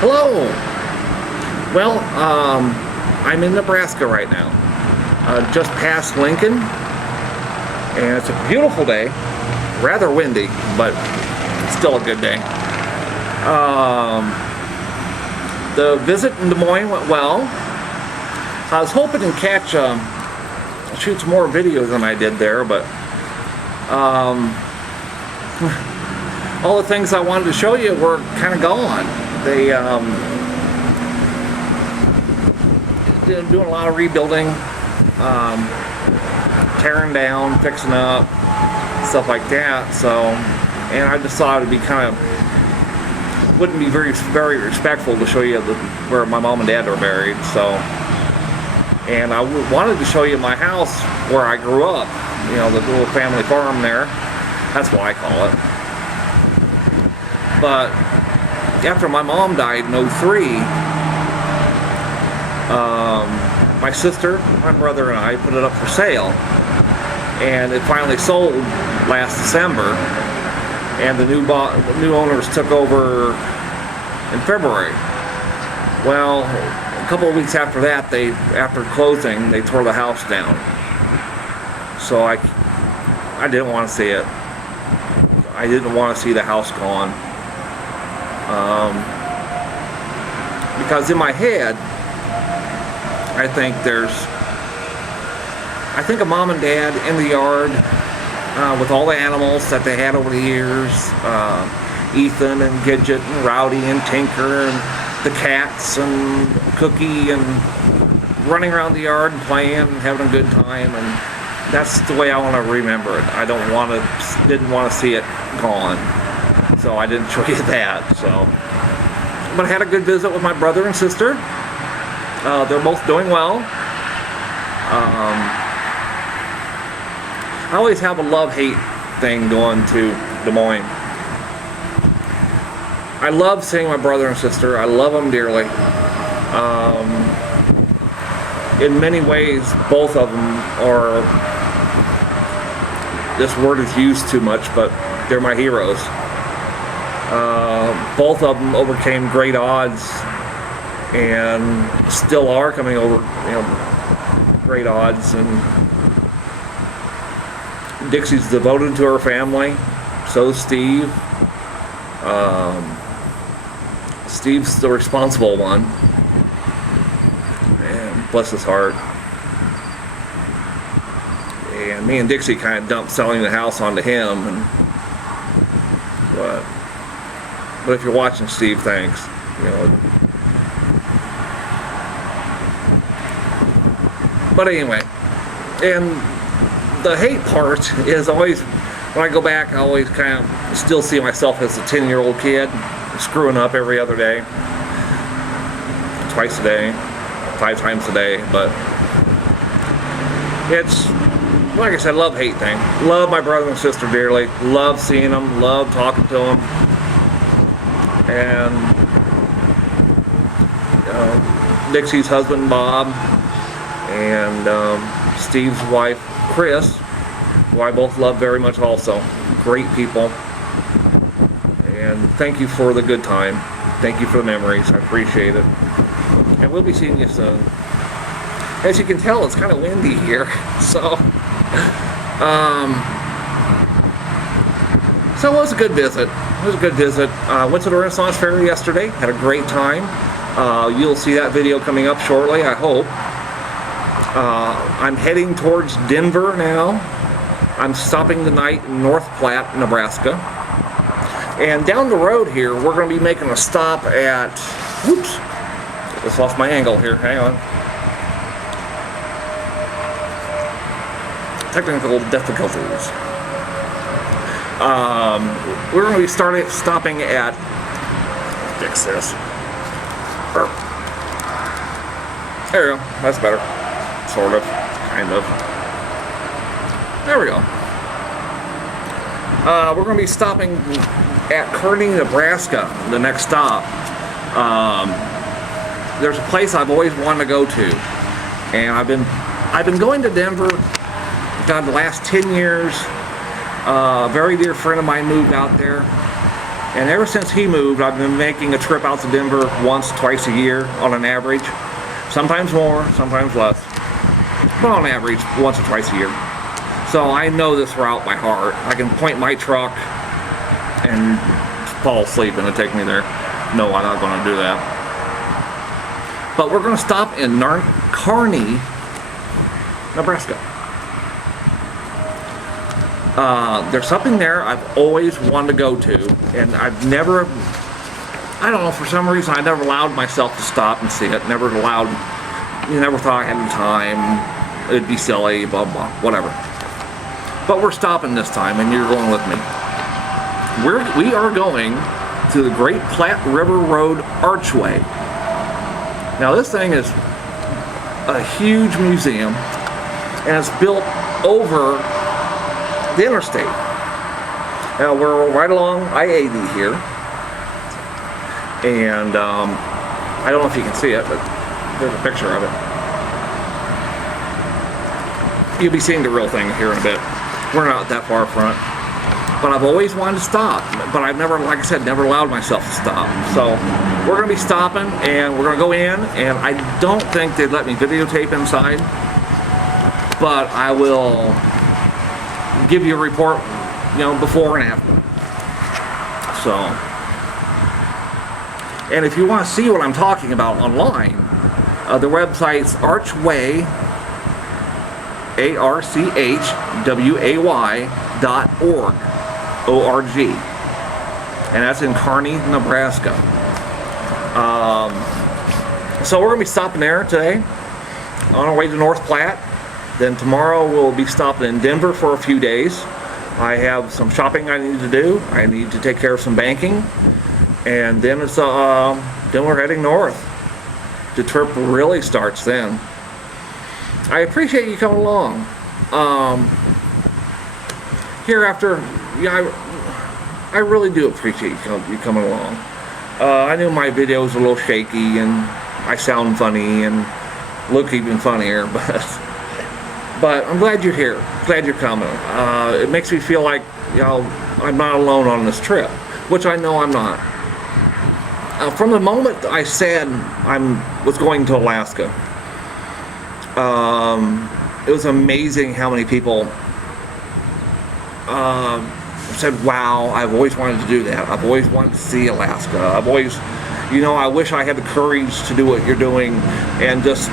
Hello. Well, I'm in Nebraska right now, just past Lincoln, and it's a beautiful day. Rather windy, but still a good day. The visit in Des Moines went well. I was hoping to shoot some more videos than I did there, but all the things I wanted to show you were kind of gone. They doing a lot of rebuilding, tearing down, fixing up, stuff like that. So, and I just thought it'd be wouldn't be very respectful to show you where my mom and dad are buried. So, and I wanted to show you my house where I grew up. You know, the little family farm there. That's what I call it. But after my mom died in '03, my sister, my brother, and I put it up for sale, and it finally sold last December, and the new owners took over in February. Well, a couple of weeks after that, after closing, they tore the house down. So I didn't want to see it. I didn't want to see the house gone. Because in my head, I think a mom and dad in the yard with all the animals that they had over the years, Ethan and Gidget and Rowdy and Tinker and the cats and Cookie, and running around the yard and playing and having a good time, and that's the way I want to remember it. I didn't want to see it gone, so I didn't show you that. So, but I had a good visit with my brother and sister. They're both doing well. I always have a love-hate thing going to Des Moines. I love seeing my brother and sister. I love them dearly. In many ways, both of them are, this word is used too much, but they're my heroes. Both of them overcame great odds and still are coming over, great odds. And Dixie's devoted to her family. So is Steve. Steve's the responsible one. And bless his heart. And me and Dixie kind of dumped selling the house onto him. But if you're watching, Steve, thanks. But anyway, and the hate part is always, when I go back, I always kind of still see myself as a 10-year-old kid, screwing up every other day, twice a day, 5 times a day. But it's, like I said, love-hate thing. Love my brother and sister dearly. Love seeing them. Love talking to them. And Dixie's husband, Bob, and Steve's wife, Chris, who I both love very much also. Great people. And thank you for the good time. Thank you for the memories. I appreciate it. And we'll be seeing you soon. As you can tell, it's kind of windy here. So it was a good visit. Went to the Renaissance Fair yesterday. Had a great time. You'll see that video coming up shortly, I hope. I'm heading towards Denver now. I'm stopping the night in North Platte, Nebraska. And down the road here, we're going to be making a stop at, whoops, just lost my angle here, hang on. Technical difficulties. We're going to be stopping at, fix this. There we go, that's better. Sort of, kind of. There we go. We're going to be stopping at Kearney, Nebraska, the next stop. There's a place I've always wanted to go to, and I've been going to Denver, God, the last 10 years. A very dear friend of mine moved out there, And ever since he moved, I've been making a trip out to Denver once, twice a year on an average. Sometimes more, sometimes less. But on average, once or twice a year. So I know this route by heart. I can point my truck and fall asleep and it'll take me there. No, I'm not going to do that. But we're going to stop in Kearney, Nebraska. There's something there I've always wanted to go to, and I've never, I don't know, for some reason I never allowed myself to stop and see it. Never thought I had the time, it'd be silly, blah, blah, whatever. But we're stopping this time, and you're going with me. We are going to the Great Platte River Road Archway. Now this thing is a huge museum, and it's built over the interstate. Now we're right along I-80 here, and I don't know if you can see it, but there's a picture of it. You'll be seeing the real thing here in a bit. We're not that far front, but I've always wanted to stop, but I've never, like I said, never allowed myself to stop. So we're going to be stopping, and we're going to go in, and I don't think they'd let me videotape inside, but I will give you a report, before and after. So, and if you want to see what I'm talking about online, the website's Archway, ARCHWAY.org, O-R-G, and that's in Kearney, Nebraska. So we're going to be stopping there today, on our way to North Platte. Then tomorrow we'll be stopping in Denver for a few days. I have some shopping I need to do. I need to take care of some banking, and then then we're heading north. The trip really starts then. I appreciate you coming along. Hereafter, I really do appreciate you coming along. I know my video is a little shaky and I sound funny and look even funnier, but I'm glad you're here. Glad you're coming. It makes me feel like I'm not alone on this trip, which I know I'm not. From the moment I said I was going to Alaska, it was amazing how many people said, "Wow, I've always wanted to do that. I've always wanted to see Alaska. I've always, I wish I had the courage to do what you're doing and just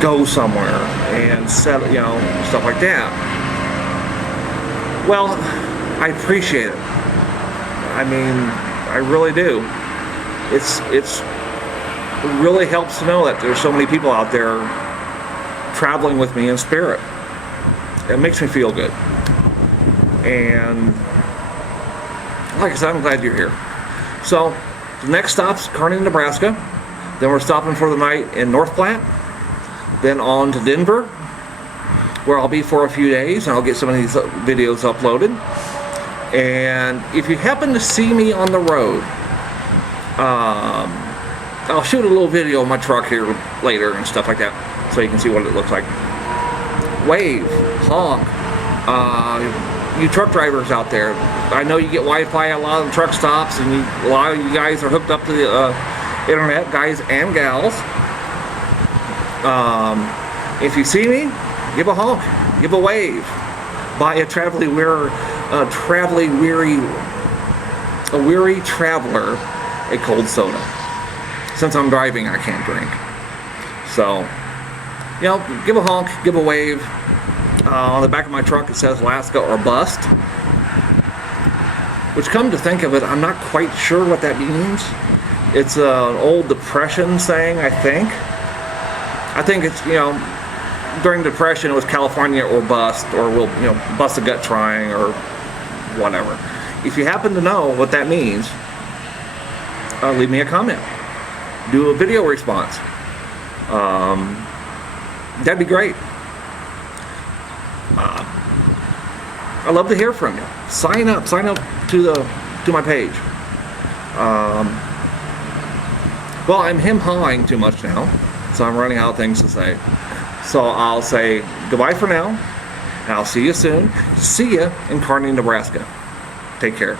go somewhere and set, stuff like that." Well, I appreciate it. I mean, I really do. It really helps to know that there's so many people out there traveling with me in spirit. It makes me feel good. And like I said, I'm glad you're here. So the next stop's Kearney, Nebraska. Then we're stopping for the night in North Platte. Then on to Denver, where I'll be for a few days, and I'll get some of these videos uploaded. And if you happen to see me on the road, I'll shoot a little video of my truck here later and stuff like that, so you can see what it looks like. Wave, honk. You truck drivers out there, I know you get Wi-Fi at a lot of the truck stops, and a lot of you guys are hooked up to the internet, guys and gals. If you see me, give a honk, give a wave. Buy a weary traveler a cold soda. Since I'm driving, I can't drink. So, give a honk, give a wave. On the back of my truck it says Alaska or bust. Which, come to think of it, I'm not quite sure what that means. It's an old Depression saying, I think. I think it's, during the Depression it was California or bust, or we'll, bust a gut trying, or whatever. If you happen to know what that means, leave me a comment. Do a video response. That'd be great. I'd love to hear from you. Sign up to my page. Well, I'm hawing too much now, so I'm running out of things to say. So I'll say goodbye for now, and I'll see you soon. See you in Kearney, Nebraska. Take care.